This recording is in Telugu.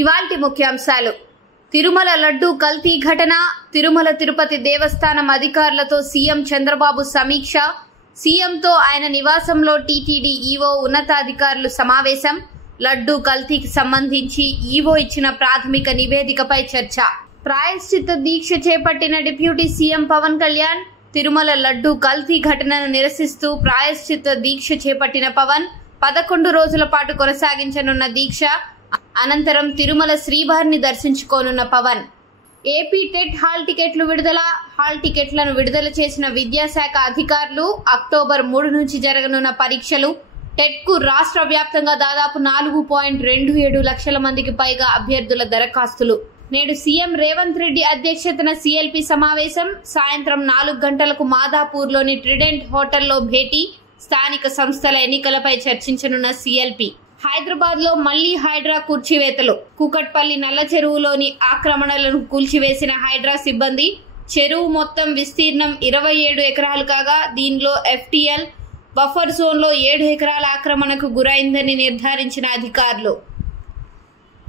ఇవాల్టి ముఖ్యాంశాలు. తిరుమల లడ్డూ కల్తీ ఘటన, తిరుమల తిరుపతి దేవస్థానం అధికారులతో సీఎం చంద్రబాబు సమీక్ష, సీఎంతో ఆయన నివాసంలో టీటీడీ ఈవో ఉన్నతాధికారులు సమావేశం, లడ్డూ కల్తీకి సంబంధించి ఈవో ఇచ్చిన ప్రాథమిక నివేదికపై చర్చ. ప్రాయశ్చిత్త దీక్ష చేపట్టిన డిప్యూటీ సీఎం పవన్ కళ్యాణ్. తిరుమల లడ్డూ కల్తీ ఘటనను నిరసిస్తూ ప్రాయశ్చిత్త దీక్ష చేపట్టిన పవన్ 11 రోజుల పాటు కొనసాగించనున్న దీక్ష అనంతరం తిరుమల శ్రీవారిని దర్శించుకోనున్న పవన్. ఏపీ టెట్ హాల్ టికెట్లు విడుదల. హాల్ టికెట్లను విడుదల చేసిన విద్యాశాఖ అధికారులు. అక్టోబర్ 3 నుంచి జరగనున్న పరీక్షలు. టెట్కు రాష్ట్ర వ్యాప్తంగా దాదాపు 4.27 లక్షల మందికి పైగా అభ్యర్థుల దరఖాస్తులు. నేడు సీఎం రేవంత్ రెడ్డి అధ్యక్షతన సీఎల్పీ సమావేశం. సాయంత్రం 4 గంటలకు మాదాపూర్లోని ట్రిడెంట్ హోటల్లో భేటీ. స్థానిక సంస్థల ఎన్నికలపై చర్చించనున్న సీఎల్పీ. హైదరాబాద్ లో మళ్లీ హైడ్రా కూల్చివేతలు. కూకట్పల్లి నల్ల చెరువులోని ఆక్రమణలను కూల్చివేసిన హైడ్రా సిబ్బంది. చెరువు మొత్తం విస్తీర్ణం 27 ఎకరాలు కాగా దీనిలో ఎఫ్టీఎల్ బఫర్ జోన్ లో 7 ఎకరాల ఆక్రమణకు గురైందని నిర్ధారించిన అధికారులు.